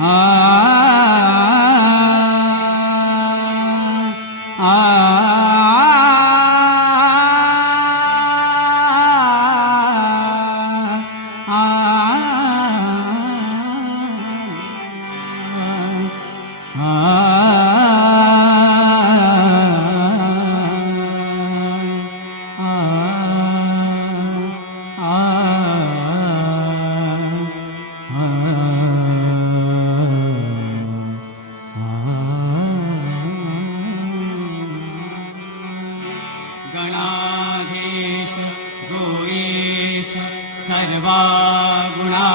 啊。गणाधीश जोयेश सर्वा गुणा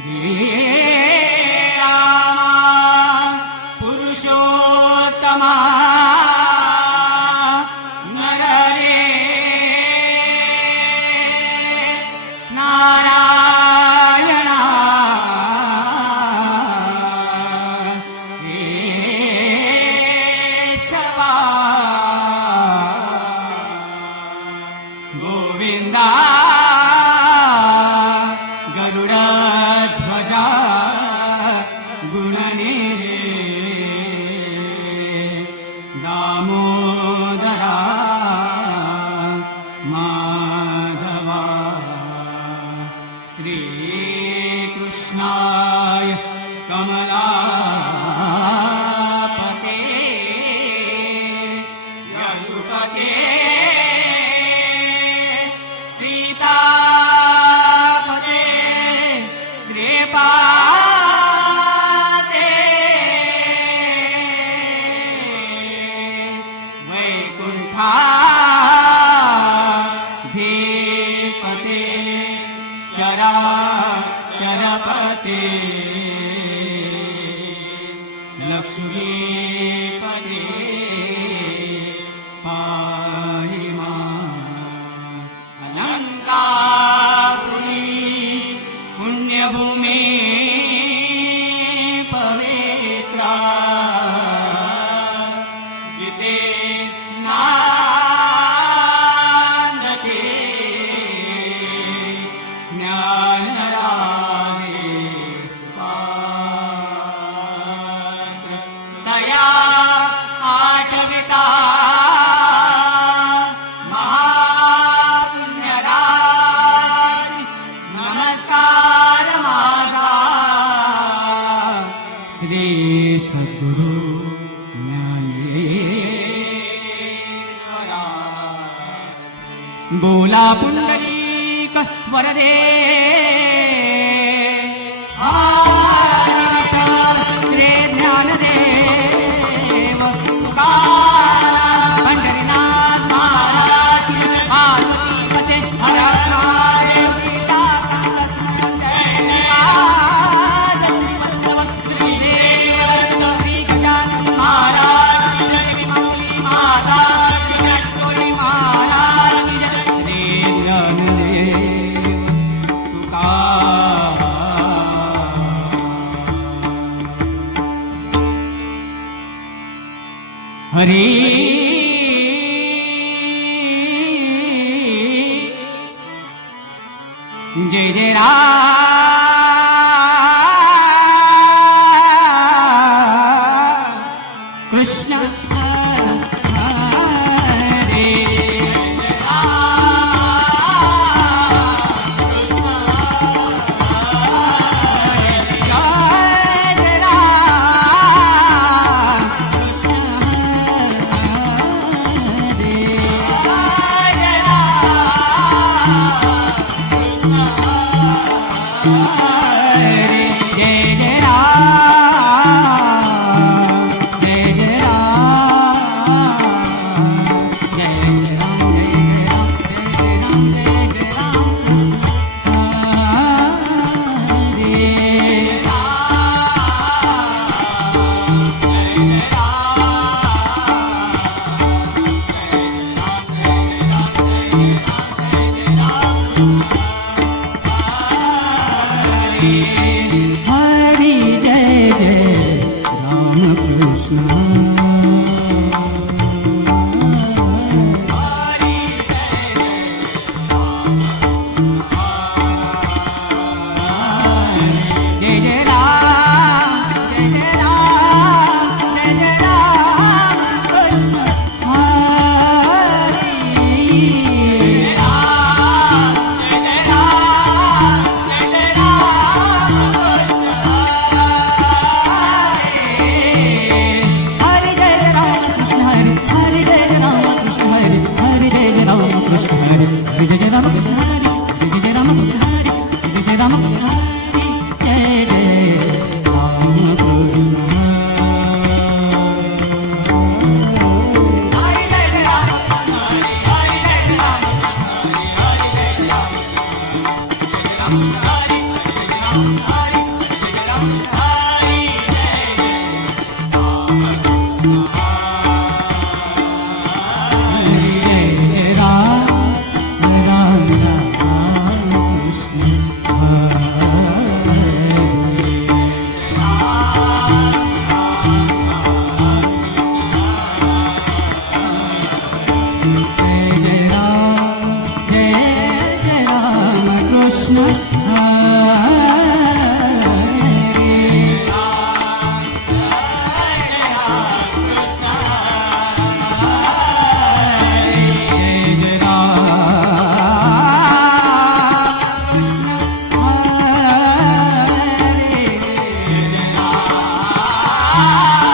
雪。Sweet. Hare Ah!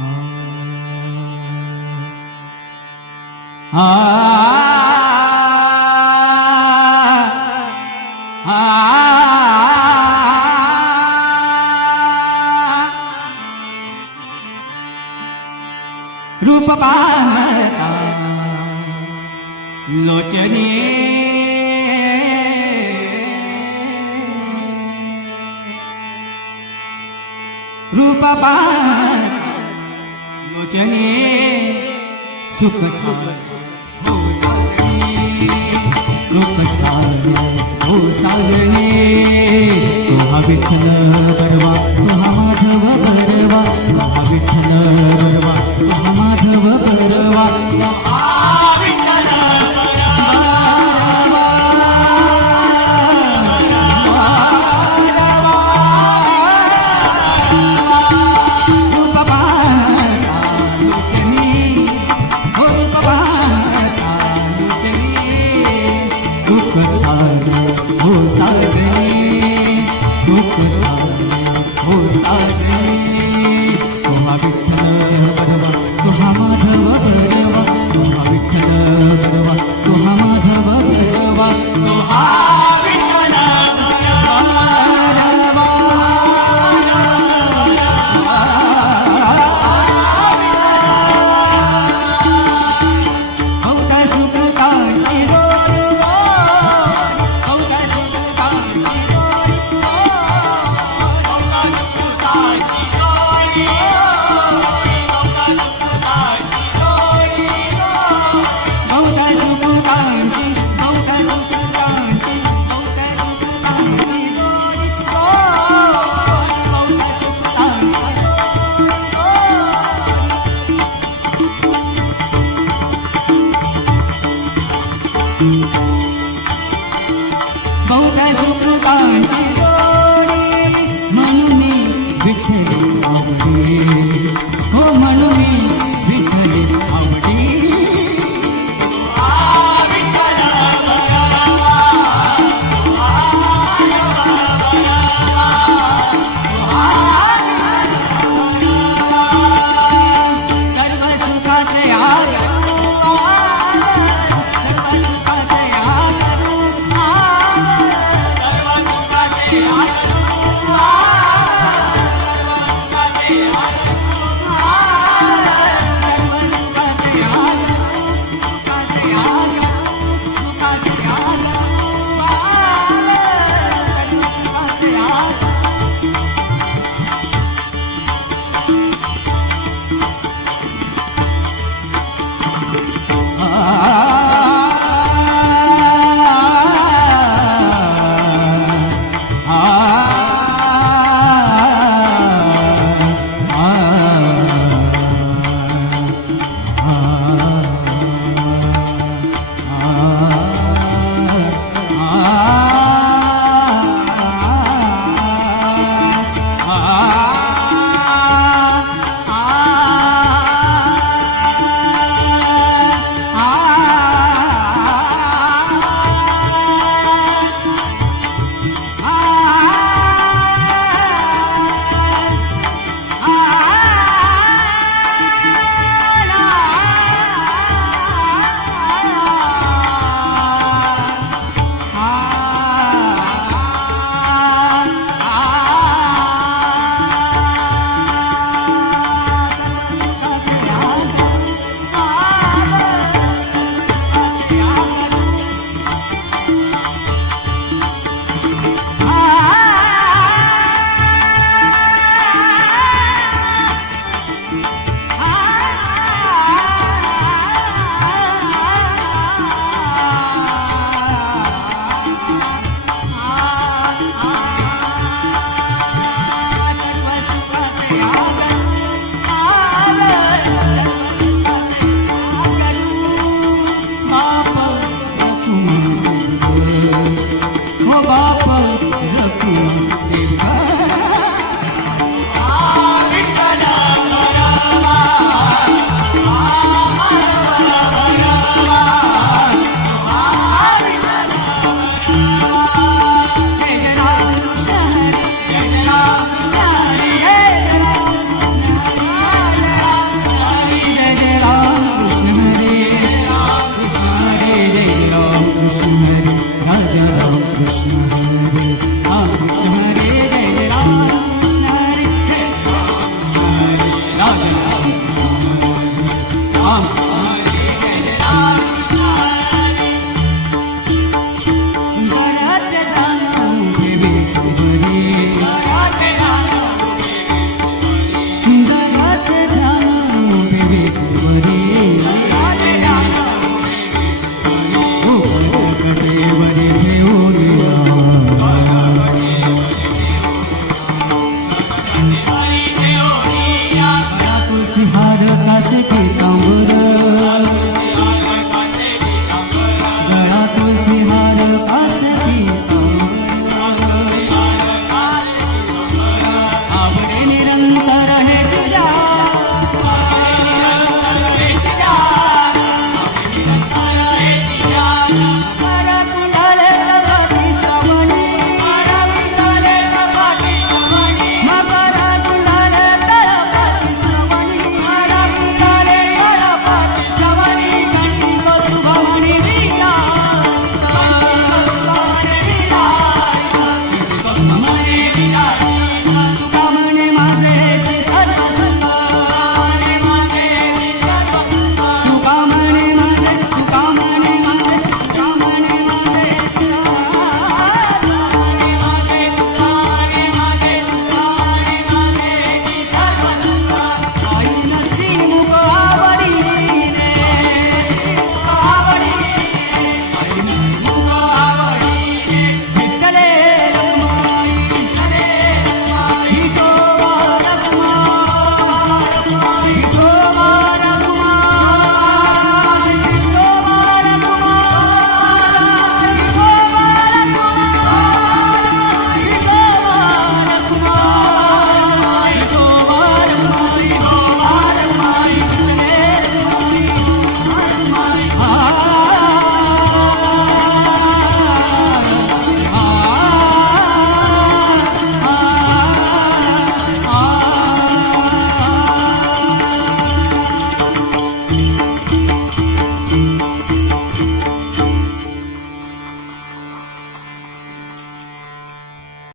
Ah. सुख हो सुख साजन हो साजने तुहा विठ्ठल परवा तुहा আজি